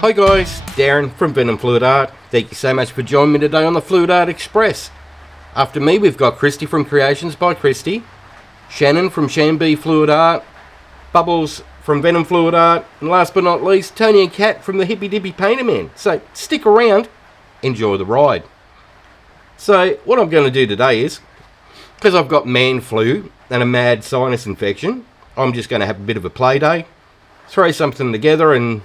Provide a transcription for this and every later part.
Hi guys, Darren from venomfluidart. Thank you so much for joining me today on the Fluid Art Express. After me we've got Kristey from Creations by Kristey, Shannon from ShanB Fluid Art, Bubbles from venomfluidart, and last but not least, Tony and Kat from the Hippy Dippy Painter Man. So stick around, enjoy the ride. So what I'm going to do today is, because I've got man flu and a mad sinus infection, I'm just going to have a bit of a play day, throw something together and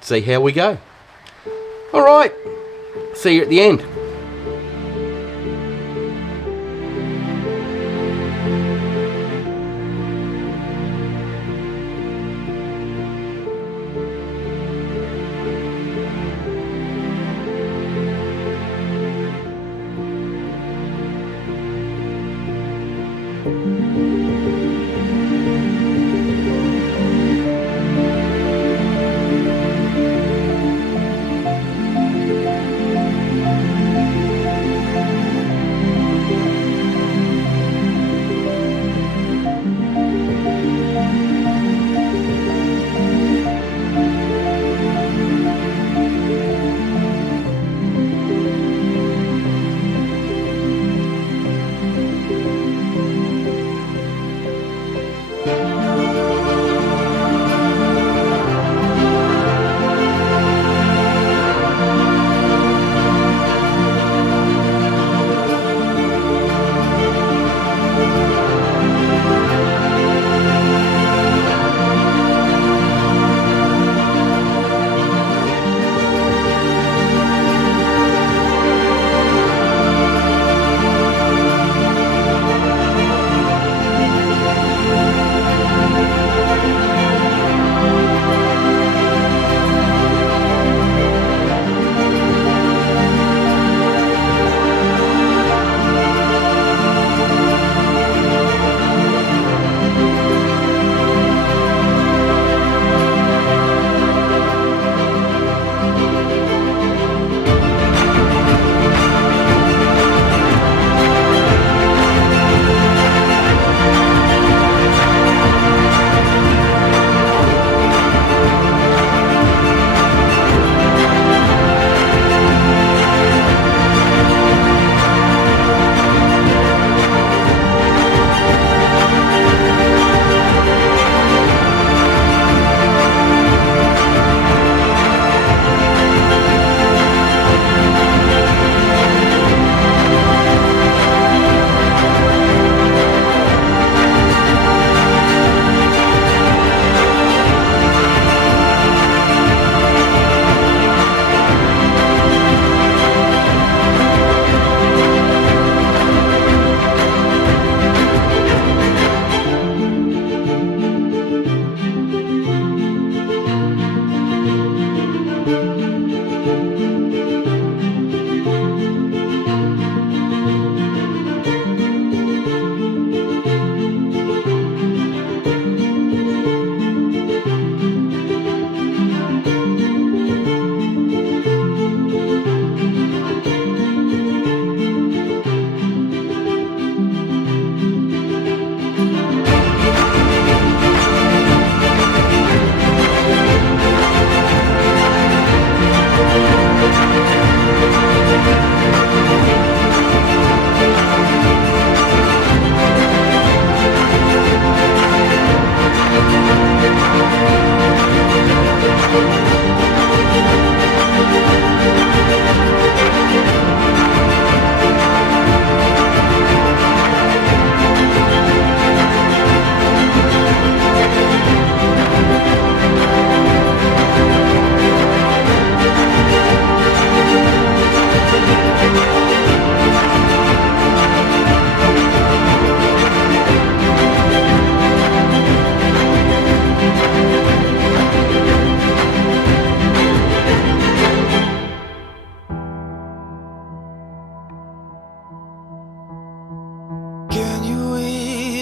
see how we go. Alright, see you at the end.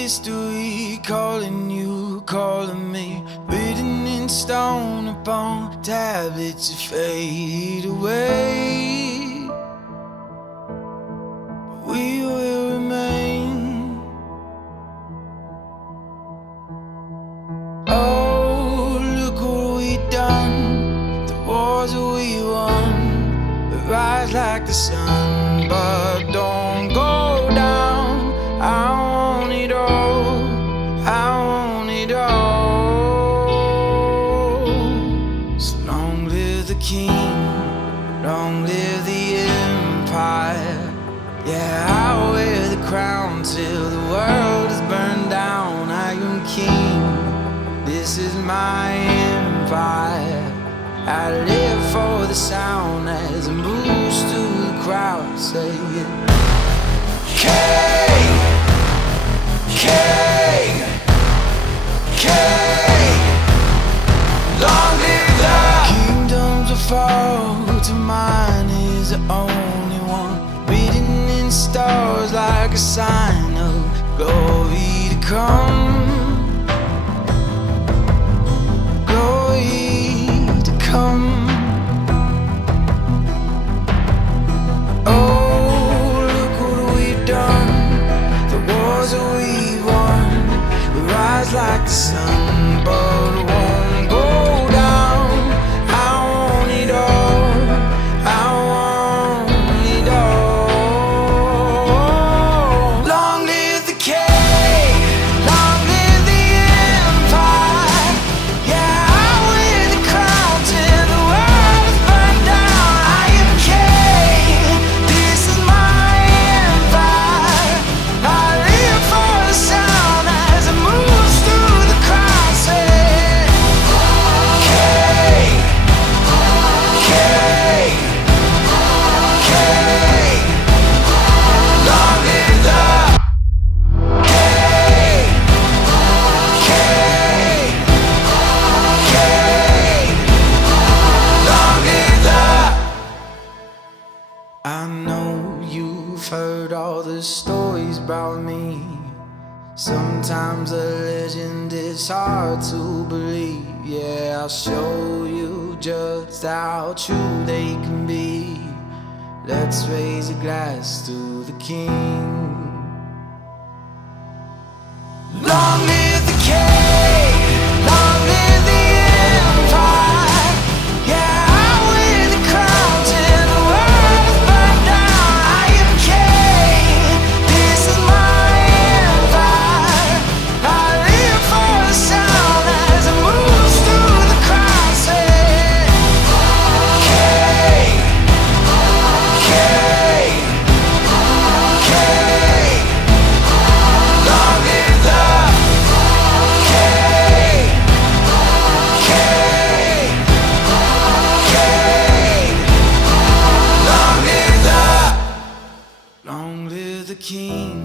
history calling you, calling me, written in stone upon tablets that fade away. We will remain. Oh, look what we done. The war like the sun, but don't go down. I want it all, I want it all. So long live the king, long live the empire. Yeah, I'll wear the crown till the world is burned down. I am king, this is my empire. I live for the sound as it moves through the crowd, saying King, King, King. Long live the kingdoms will fall to mine is the only one, written in stars like a sign of glory to come. Oh, look what we've done, the wars that we won. We rise like the sun, but won't go down. I want it all, I want it all. Long live the king, long live the empire. Yeah, I wear the crown till the world is burned down. I am king, this is my empire. I live for the sound as it moves through the crowd, saying king, king, king. Long live the king, king, king. Long live the. I know you've heard all the stories about me. Sometimes a legend is hard to believe. Yeah, I'll show you just how true they can be. Let's raise a glass to the king. Long live the king, long live the empire. Yeah, I wear the crown till the world is burned down. I am king, this is my empire. I live for the sound as it moves through the crowd, saying king, king, king. Long live the king, king, king. Long live the king.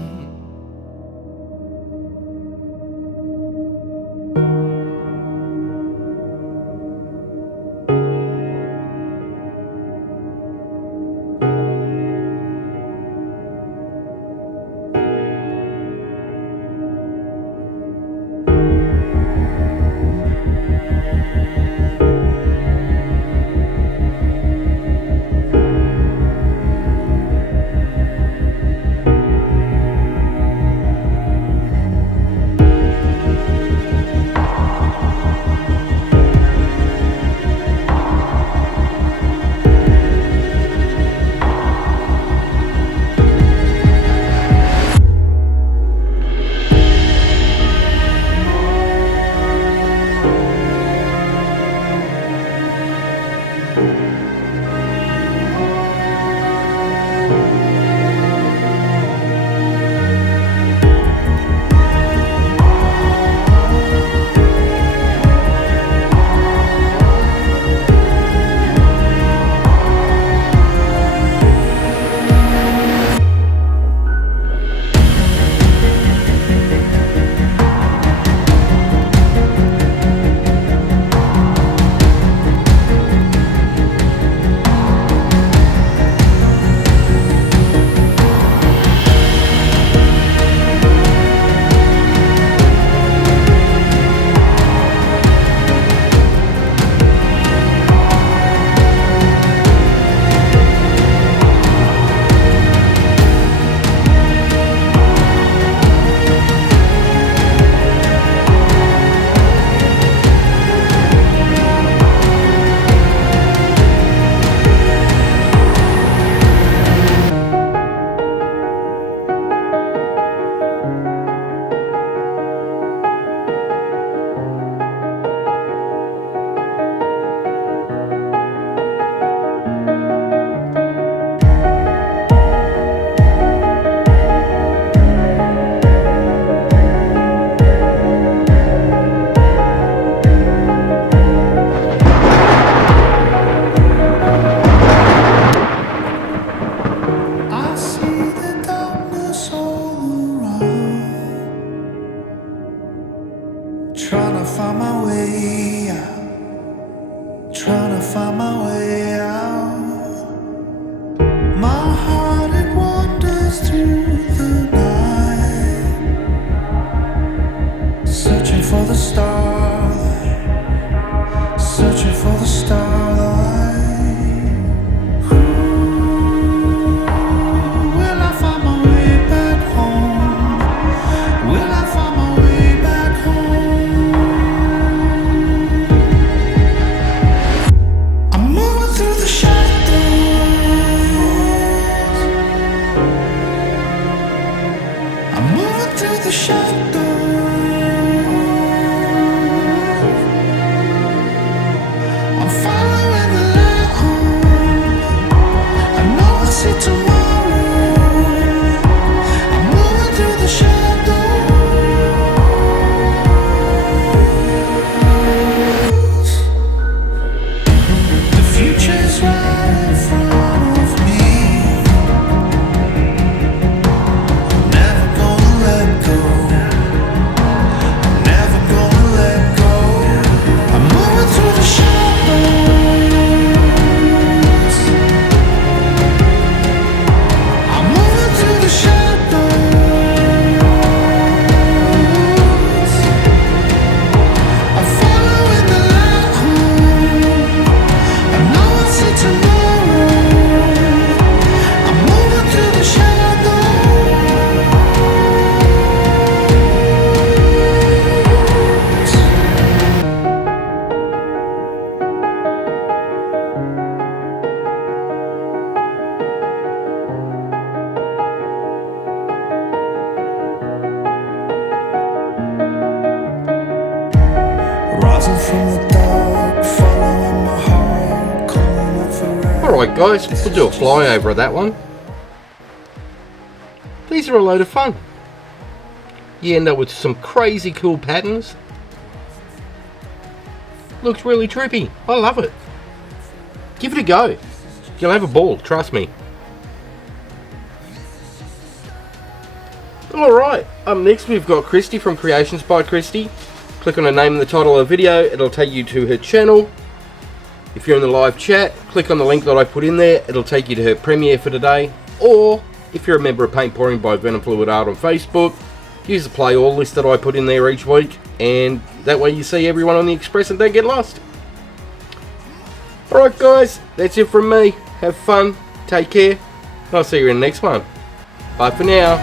trying to find my way out. My heart, it wanders through the night, searching for the starlight, searching for the starlight. Will I find my way back home? Will I find my way back home? I'm moving through the shadows. I'm moving through the shadows. I'm following the light home. I know I'll see tomorrow. I'm moving through the shadows. The future's right in front of me. I'm never gonna let go. I'm never gonna let go. I'm moving through the shadows. I'm moving through the shadows. I'm following the light home. I know I'll see tomorrow. I'm moving through the rising from the dark, following my heart, calling out forever. Alright guys, we'll do a flyover of that one. These are a load of fun. You end up with some crazy cool patterns. Looks really trippy. I love it. Give it a go. You'll have a ball, trust me. Alright, up next we've got Kristey from Creations by Kristey. Click on her name in the title of the video, it'll take you to her channel. If you're in the live chat, click on the link that I put in there, it'll take you to her premiere for today. Or, if you're a member of Paint Pouring by venomfluidart on Facebook, use the play all list that I put in there each week, and that way you see everyone on the Express and don't get lost. Alright guys, that's it from me. Have fun, take care, and I'll see you in the next one. Bye for now.